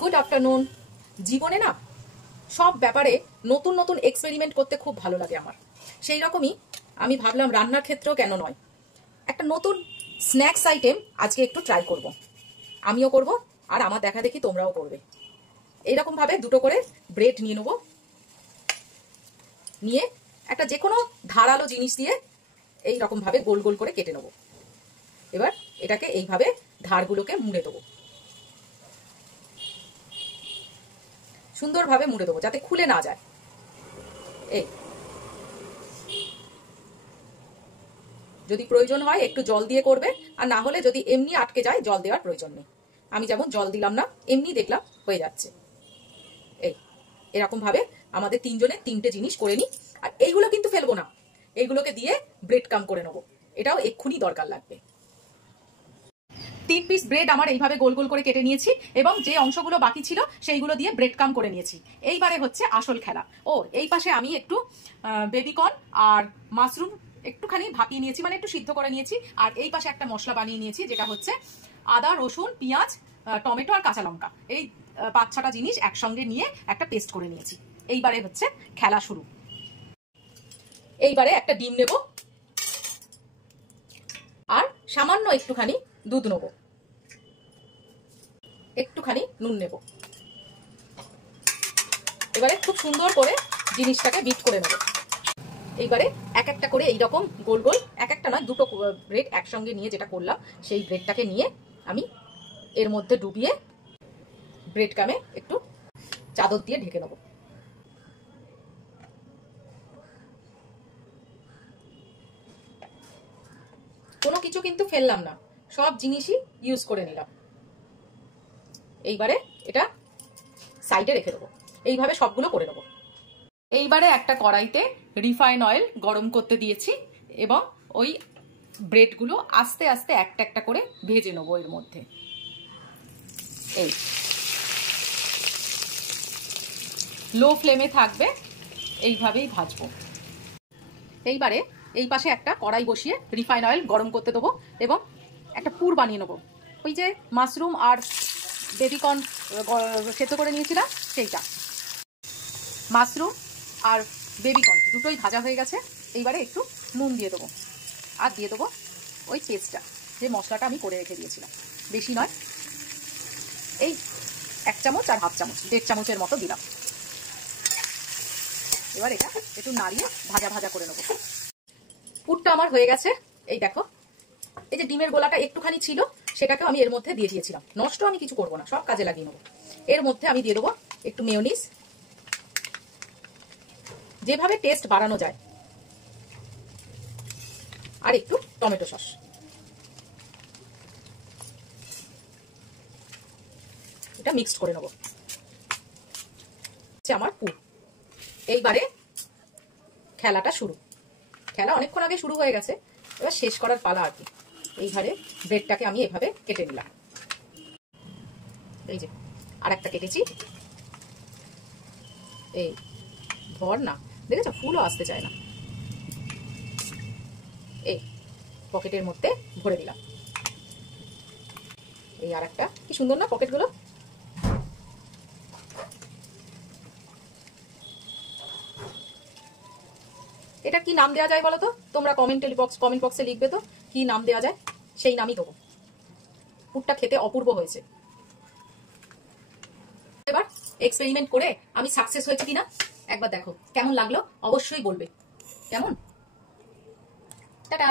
Good afternoon. জীবনে না সব ব্যাপারে নতুন নতুন এক্সপেরিমেন্ট করতে খুব ভালো লাগে আমার। সেই রকমই আমি ভাবলাম রান্নার ক্ষেত্রেও কেন নয়, একটা নতুন স্ন্যাক্স আইটেম আজকে একটু ট্রাই করব। আমিও করব আর আমার দেখা দেখি তোমরাও করবে। এইরকম ভাবে দুটো করে ব্রেড নিয়ে নেবো, নিয়ে একটা যে কোনো ধারালো জিনিস দিয়ে এইরকম ভাবে গোল গোল করে কেটে নেবো। এবার এটাকে এইভাবে ধারগুলোকে মুড়ে দেবো, সুন্দরভাবে মুড়ে দেবো যাতে খুলে না যায়। এই যদি প্রয়োজন হয় একটু জল দিয়ে করবে, আর না হলে যদি এমনি আটকে যায় জল দেওয়ার প্রয়োজন নেই। আমি যেমন জল দিলাম না, এমনি দেখলাম হয়ে যাচ্ছে। এই এরকম ভাবে আমাদের তিনজনের তিনটে জিনিস করে নিই। আর এইগুলো কিন্তু ফেলবো না, এইগুলোকে দিয়ে ব্রেড কাম করে নেবো, এটাও এক্ষুনি দরকার লাগবে। 3 পিস ব্রেড আমার এইভাবে গোল গোল করে কেটে নিয়েছি এবং যে অংশগুলো বাকি ছিল সেইগুলো দিয়ে ব্রেড কাম করে নিয়েছি। এইবারে হচ্ছে আসল খেলা। ও এই পাশে আমি একটু বেবিকর্ন আর মাশরুম একটুখানি ভাপিয়ে নিয়েছি, মানে একটু সিদ্ধ করে নিয়েছি। আর এই পাশে একটা মশলা বানিয়ে নিয়েছি, যেটা হচ্ছে আদা, রসুন, পেঁয়াজ, টমেটো আর কাঁচা লঙ্কা। এই 5-6টা জিনিস একসঙ্গে নিয়ে একটা পেস্ট করে নিয়েছি। এইবারে হচ্ছে খেলা শুরু। এইবারে একটা ডিম নেব আর সামান্য একটুখানি দুধ নেব, একটুখানি নুন নেব। এবারে খুব সুন্দর করে জিনিসটাকে বিট করে নেব। এইবারে এক একটা করে এইরকম গোল গোল, এক একটা নয় দুটো ব্রেড একসঙ্গে নিয়ে যেটা করলাম সেই ব্রেডটাকে নিয়ে আমি এর মধ্যে ডুবিয়ে ব্রেড কামে একটু চাদর দিয়ে ঢেকে নেব। কোনো কিছু কিন্তু ফেললাম না, সব জিনিসই ইউজ করে নিলাম। এইবারে এটা সাইডে রেখে দেবো, এইভাবে সবগুলো করে নেবো। এইবারে একটা কড়াইতে রিফাইন অয়েল গরম করতে দিয়েছি এবং ওই ব্রেডগুলো আস্তে আস্তে একটা একটা করে ভেজে নেবো এর মধ্যে। এই লো ফ্লেমে থাকবে, এইভাবেই ভাজবো। এইবারে এই পাশে একটা কড়াই বসিয়ে রিফাইন অয়েল গরম করতে দেবো এবং একটা পুর বানিয়ে নেবো। ওই যে মাশরুম আর বেবিকর্ন সেদ্ধ করে নিয়েছিলাম সেইটা। মাশরুম আর বেবিকর্ন দুটোই ভাজা হয়ে গেছে। এইবারে একটু নুন দিয়ে দেবো আর দিয়ে দেবো ওই পেস্টটা, যে মশলাটা আমি করে রেখে দিয়েছিলাম। বেশি নয়, এই 1 চামচ আর 1/2 চামচ, 1.5 চামচের মতো দিলাম। এবার এটা একটু নাড়িয়ে ভাজা ভাজা করে নেবো। পুরটা আমার হয়ে গেছে। এই দেখো, এই যে ডিমের গোলাটা একটুখানি ছিল সেটাকেও আমি এর মধ্যে দিয়ে দিয়েছিলাম। নষ্ট আমি কিছু করবো না, সব কাজে লাগিয়ে নেবো। এর মধ্যে আমি দিয়ে দেবো একটু মেয়োনিজ, যেভাবে টেস্ট বাড়ানো যায়, আর একটু টমেটো সস। এটা মিক্সড করে নেবো। আমার পুর। এইবারে খেলাটা শুরু। খেলা অনেকক্ষণ আগে শুরু হয়ে গেছে, এবার শেষ করার পালা আর কি। এইভাবে ব্রেডটাকে আমি এভাবে কেটে নিলাম। এই যে আর একটা কেটেছি। এই ধর না, দেখেছো ফুলও আসতে চায় না। এই পকেটের মধ্যে ভরে দিলাম। এই আর একটা, কি সুন্দর না পকেটগুলো। এটা কি নাম দেওয়া যায় বলো তো তোমরা? কমেন্ট বক্সে লিখবে তো কি নাম দেওয়া যায়, সেই নামই দেবো। পুরটা খেতে অপূর্ব হয়েছে। এবার এক্সপেরিমেন্ট করে আমি সাকসেস হয়েছে কিনা একবার দেখো, কেমন লাগলো অবশ্যই বলবে। কেমন? টাটা।